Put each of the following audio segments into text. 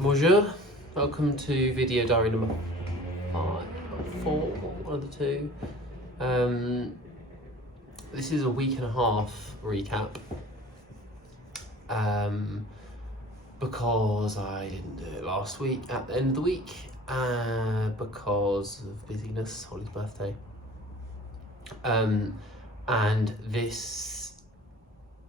Bonjour, welcome to video diary number 4, one of the two. This is a week and a half recap because I didn't do it last week at the end of the week because of busyness, Holly's birthday. And this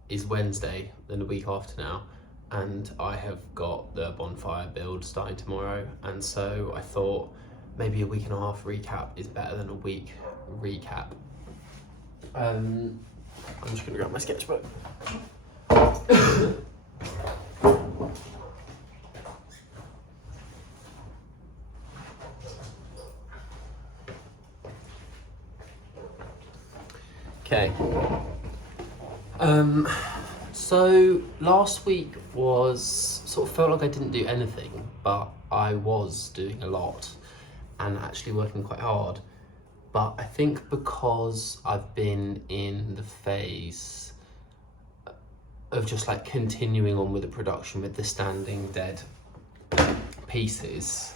is Wednesday, then a week after now, and I have got the bonfire build starting tomorrow, and so I thought maybe a week and a half recap is better than a week recap. I'm just gonna grab my sketchbook. Okay. So last week was sort of felt like I didn't do anything, but I was doing a lot and actually working quite hard. But I think because I've been in the phase of just like continuing on with the production with the standing dead pieces,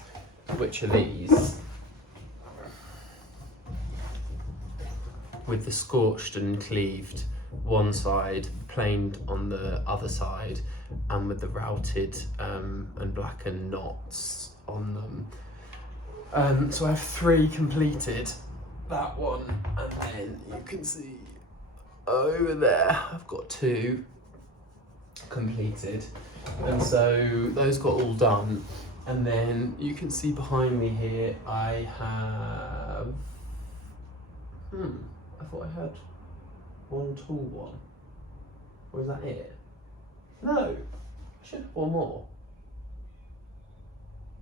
which are these, with the scorched and cleaved one side, planed on the other side, and with the routed and blackened knots on them. So I have 3 completed, that one, and then you can see over there I've got 2 completed, and so those got all done. And then you can see behind me here I have I thought I had one tall one. Or is that it? No, I should have one more.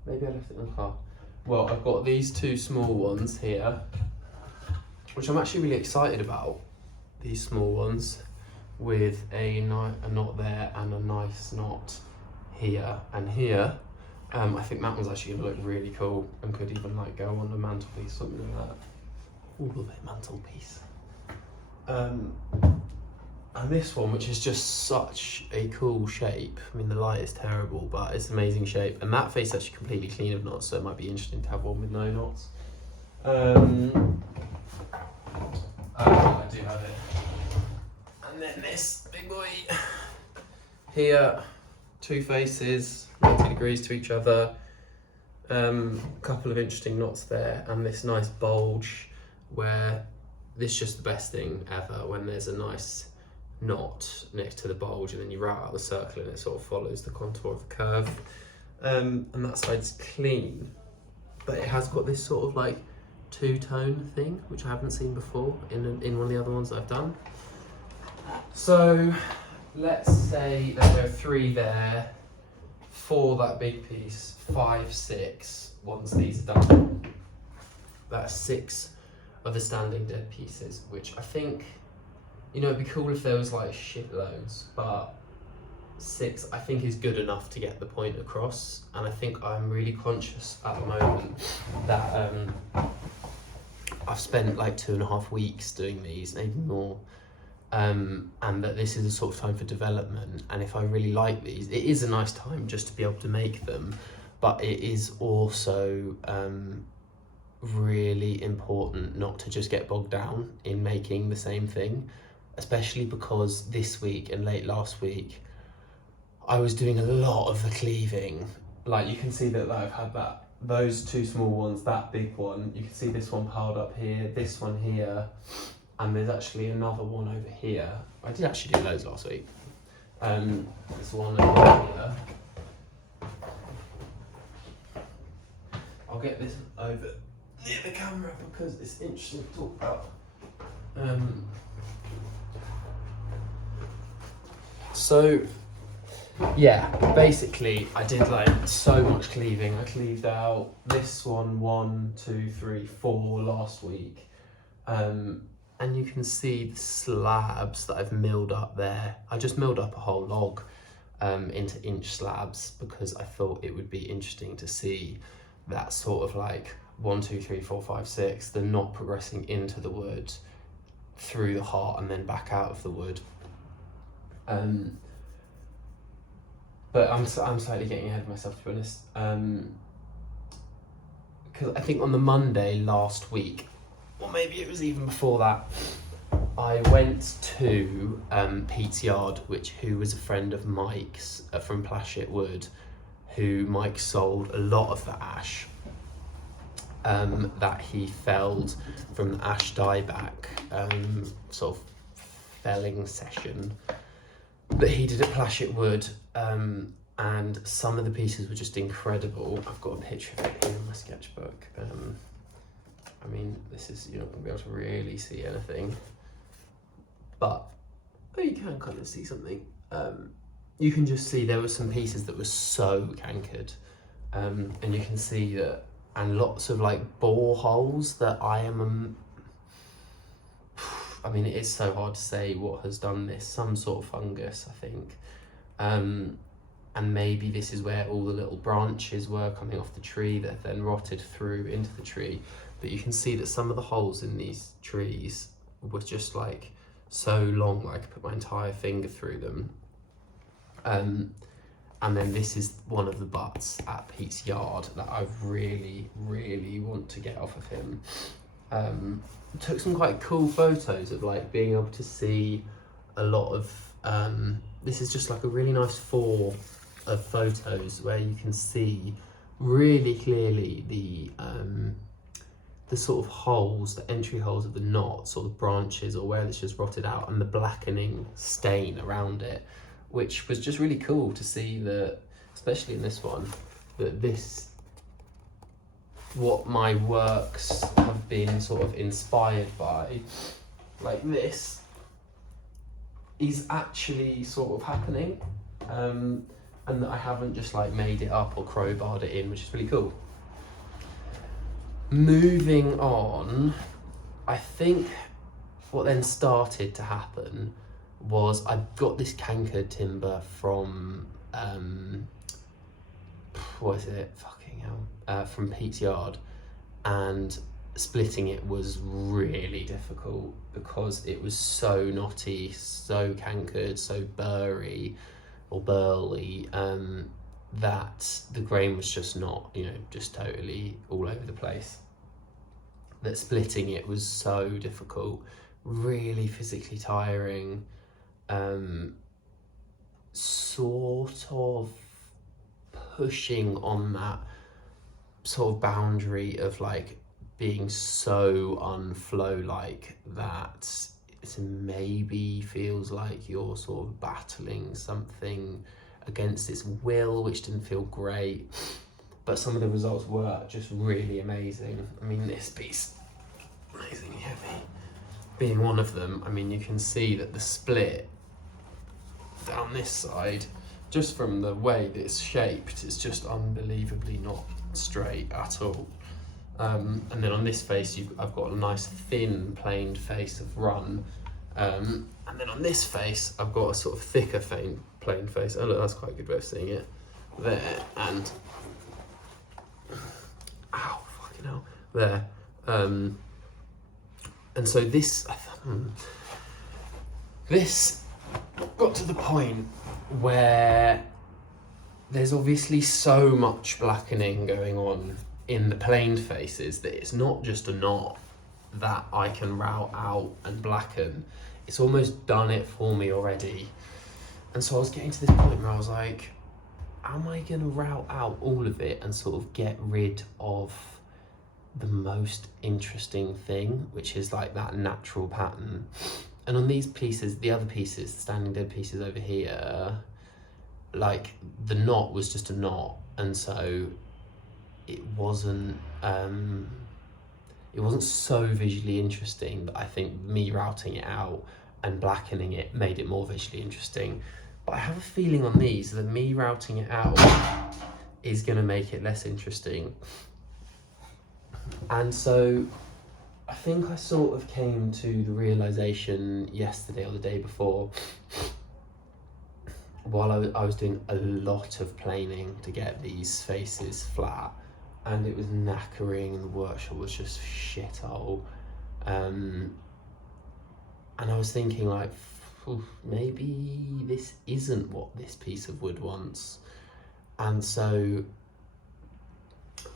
Maybe I left it in the car. Well, I've got these 2 small ones here, which I'm actually really excited about. These small ones with a knot there and a nice knot here and here. I think that one's actually gonna look really cool and could even like go on the mantelpiece, something like that. All of it mantelpiece. And this one, which is just such a cool shape. I mean, the light is terrible, but it's an amazing shape. And that face is actually completely clean of knots, so it might be interesting to have one with no knots. I do have it. And then this big boy here, 2 faces, 90 degrees to each other. Couple of interesting knots there, and this nice bulge where this is just the best thing ever, when there's a nice knot next to the bulge and then you route out the circle and it sort of follows the contour of the curve. And that side's clean, but it has got this sort of like 2-tone thing, which I haven't seen before in one of the other ones that I've done. So let's say that there are 3 there, 4 that big piece, 5, 6 once these are done. That's 6 of the standing dead pieces, which I think, you know, it'd be cool if there was like shitloads, but 6 I think is good enough to get the point across. And I think I'm really conscious at the moment that I've spent like 2.5 weeks doing these, maybe more, and that this is a sort of time for development. And if I really like these, it is a nice time just to be able to make them, but it is also really important not to just get bogged down in making the same thing, especially because this week and late last week I was doing a lot of the cleaving. Like you can see that I've had those 2 small ones, that big one, you can see this one piled up here, this one here, and there's actually another one over here. I did actually do loads last week. This one over here. I'll get this over near the camera because it's interesting to talk about. So yeah, basically I did like so much cleaving. I cleaved out this one 1, 2, 3, 4 last week, and you can see the slabs that I've milled up there. I just milled up a whole log into inch slabs because I thought it would be interesting to see that sort of like 1, 2, 3, 4, 5, 6, the knot progressing into the wood, through the heart, and then back out of the wood. But I'm slightly getting ahead of myself, to be honest. Because I think on the Monday last week, or maybe it was even before that, I went to Pete's yard, who was a friend of Mike's from Plashet Wood, who Mike sold a lot of the ash that he felled from the ash dieback sort of felling session that he did at Plashet Wood, and some of the pieces were just incredible. I've got a picture of it here in my sketchbook. I mean, this is, you're not going to be able to really see anything, but you can kind of see something. You can just see there were some pieces that were so cankered, and you can see that, and lots of like bore holes that I mean, it is so hard to say what has done this. Some sort of fungus, I think. And maybe this is where all the little branches were coming off the tree that then rotted through into the tree. But you can see that some of the holes in these trees were just like so long, I could put my entire finger through them. And then this is one of the butts at Pete's yard that I really, really want to get off of him. Took some quite cool photos of like being able to see a lot of, this is just like a really nice 4 of photos where you can see really clearly the sort of holes, the entry holes of the knot, sort of branches or where it's just rotted out, and the blackening stain around it, which was just really cool to see that, especially in this one, that this, what my works have been sort of inspired by, like this, is actually sort of happening, and that I haven't just like made it up or crowbarred it in, which is really cool. Moving on, I think what then started to happen was I got this cankered timber from, what is it? Fucking hell. From Pete's yard, and splitting it was really difficult because it was so knotty, so cankered, so burry or burly, that the grain was just not, you know, just totally all over the place. That splitting it was so difficult, really physically tiring, sort of pushing on that sort of boundary of like being so unflow-like that it maybe feels like you're sort of battling something against its will, which didn't feel great. But some of the results were just really amazing. I mean, this piece, amazingly heavy, being one of them. I mean, you can see that the split down this side, just from the way that it's shaped, it's just unbelievably not straight at all. And then on this face, I've got a nice thin planed face of run. And then on this face, I've got a sort of thicker planed face. Oh look, that's quite a good way of seeing it. There, and ow, fucking hell, there. And so this got to the point where there's obviously so much blackening going on in the planed faces that it's not just a knot that I can route out and blacken. It's almost done it for me already. And so I was getting to this point where I was like, am I gonna route out all of it and sort of get rid of the most interesting thing, which is like that natural pattern? And on these pieces, the other pieces, the standing dead pieces over here, like the knot was just a knot, and so it wasn't so visually interesting that I think me routing it out and blackening it made it more visually interesting. But I have a feeling on these that me routing it out is going to make it less interesting. And so I think I sort of came to the realization yesterday or the day before, while I was doing a lot of planing to get these faces flat, and it was knackering and the workshop was just shithole. And I was thinking like, maybe this isn't what this piece of wood wants. And so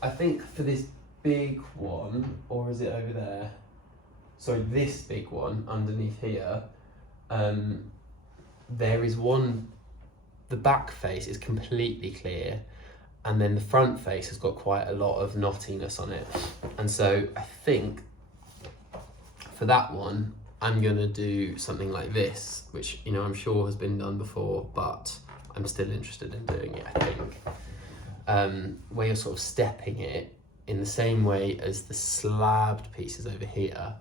I think for this big one, or is it over there? Sorry, this big one underneath here, there is one, the back face is completely clear, and then the front face has got quite a lot of knottiness on it. And so I think for that one, I'm gonna do something like this, which, you know, I'm sure has been done before, but I'm still interested in doing it, I think. Where you're sort of stepping it in the same way as the slabbed pieces over here,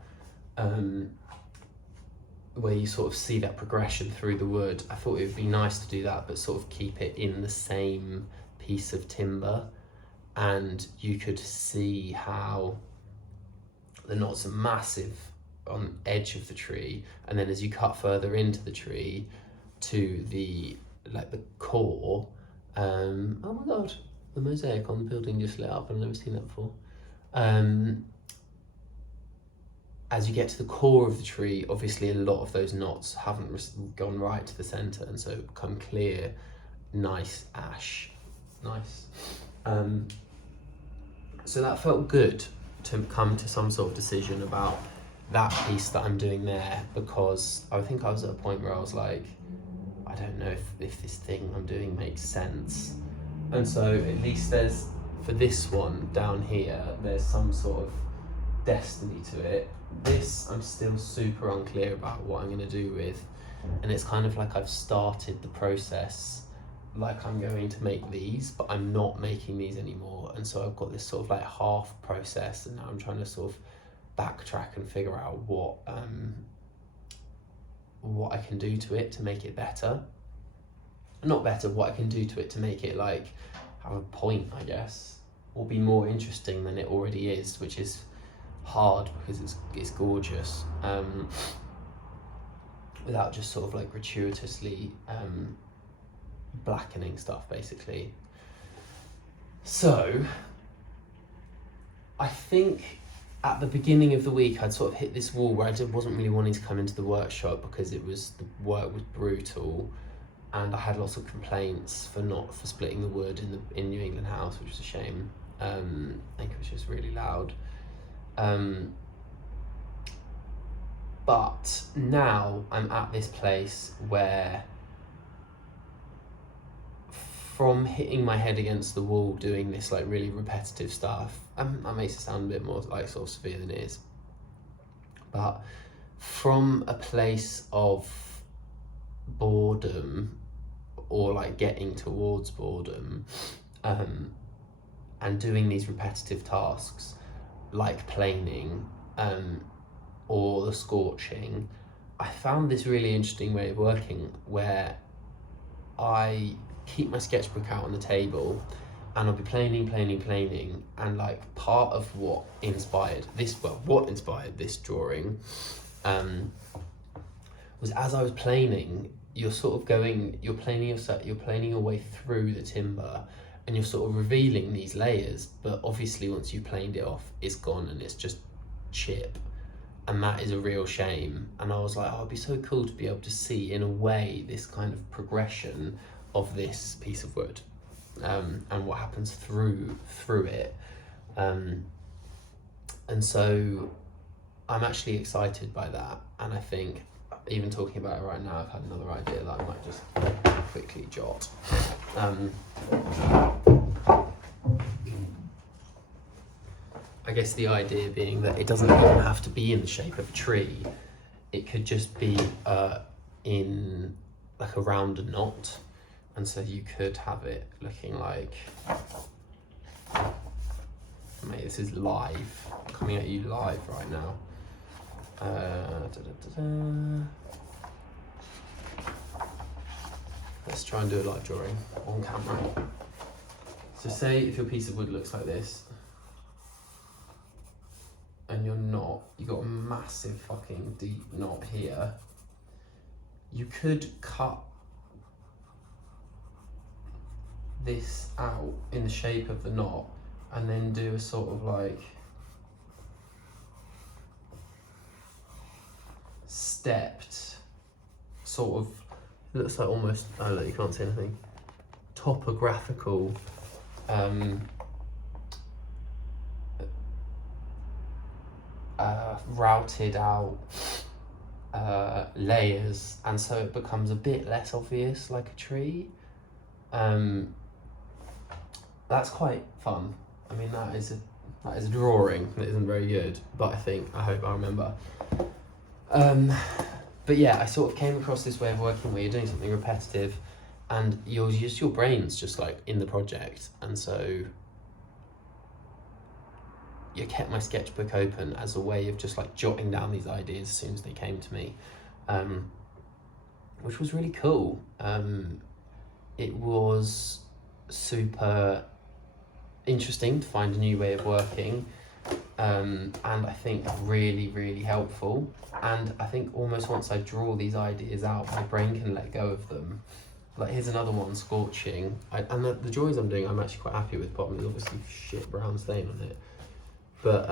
where you sort of see that progression through the wood. I thought it would be nice to do that, but sort of keep it in the same piece of timber, and you could see how the knots are massive on the edge of the tree, and then as you cut further into the tree to the core, oh my god, the mosaic on the building just lit up. I've never seen that before. As you get to the core of the tree, obviously a lot of those knots haven't gone right to the center, and so become clear, nice ash, nice. So that felt good to come to some sort of decision about that piece that I'm doing there, because I think I was at a point where I was like, I don't know if this thing I'm doing makes sense. And so at least there's, for this one down here, there's some sort of destiny to it. This I'm still super unclear about what I'm going to do with, and it's kind of like I've started the process like I'm going to make these, but I'm not making these anymore, and so I've got this sort of like half process, and now I'm trying to sort of backtrack and figure out what I can do to it to make it better. Not better, what I can do to it to make it like have a point, I guess, or be more interesting than it already is, which is hard because it's gorgeous, without just sort of like gratuitously blackening stuff, basically. So I think at the beginning of the week I'd sort of hit this wall where I just wasn't really wanting to come into the workshop because the work was brutal, and I had lots of complaints for splitting the wood in New England House, which was a shame. I think it was just really loud. But now I'm at this place where, from hitting my head against the wall doing this like really repetitive stuff, that makes it sound a bit more like sort of severe than it is, but from a place of boredom, or like getting towards boredom, and doing these repetitive tasks like planing, or the scorching, I found this really interesting way of working where I keep my sketchbook out on the table and I'll be planing, and like part of what inspired this drawing was, as I was planing, you're planing your way through the timber, and you're sort of revealing these layers, but obviously once you planed it off, it's gone and it's just chip, and that is a real shame. And I was like, oh, it'd be so cool to be able to see in a way this kind of progression of this piece of wood, and what happens through it, and so I'm actually excited by that. And I think even talking about it right now, I've had another idea that I might just quickly jot. I guess the idea being that it doesn't even have to be in the shape of a tree. It could just be in like around a knot, and so you could have it looking like, mate, this is live, coming at you live right now. Let's try and do a live drawing on camera. So say if your piece of wood looks like this, and you got a massive fucking deep knot here, you could cut this out in the shape of the knot and then do a sort of like stepped sort of, it looks like almost, oh look, you can't see anything, topographical routed out layers, and so it becomes a bit less obvious like a tree. That's quite fun. I mean, that is a drawing that isn't very good, but I hope I remember. But yeah, I sort of came across this way of working where you're doing something repetitive and your brain's just like in the project, and so I kept my sketchbook open as a way of just like jotting down these ideas as soon as they came to me, which was really cool. It was super interesting to find a new way of working, and I think really, really helpful. And I think almost once I draw these ideas out, my brain can let go of them. Like here's another one, scorching. And the drawings I'm doing, I'm actually quite happy with. Bottom is obviously shit brown stain on it, but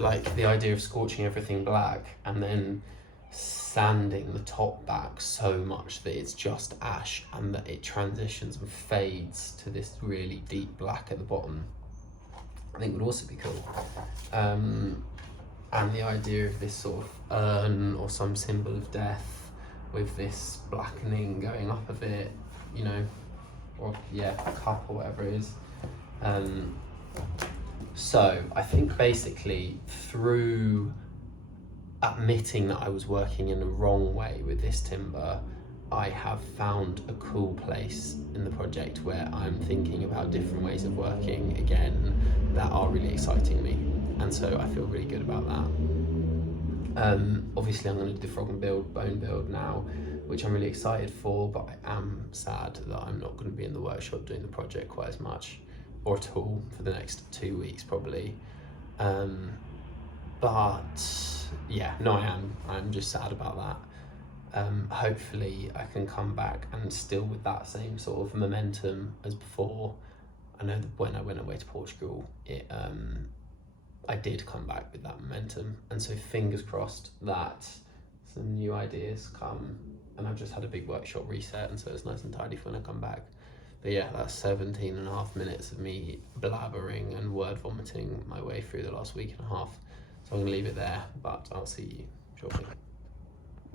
like the idea of scorching everything black and then sanding the top back so much that it's just ash and that it transitions and fades to this really deep black at the bottom, I think would also be cool. And the idea of this sort of urn or some symbol of death with this blackening going up of it, you know, or yeah, a cup or whatever it is. So I think basically through admitting that I was working in the wrong way with this timber, I have found a cool place in the project where I'm thinking about different ways of working again that are really exciting me, and so I feel really good about that. Obviously I'm going to do the frog and bone build now, which I'm really excited for, but I am sad that I'm not going to be in the workshop doing the project quite as much, or at all, for the next 2 weeks probably. But yeah, no, I'm just sad about that. Hopefully I can come back and still with that same sort of momentum as before. I know that when I went away to Portugal, I did come back with that momentum, and so fingers crossed that some new ideas come, and I've just had a big workshop reset, and so it's nice and tidy for when I come back. But yeah, that's 17.5 minutes of me blabbering and word vomiting my way through the last week and a half. So I'm gonna leave it there, but I'll see you shortly.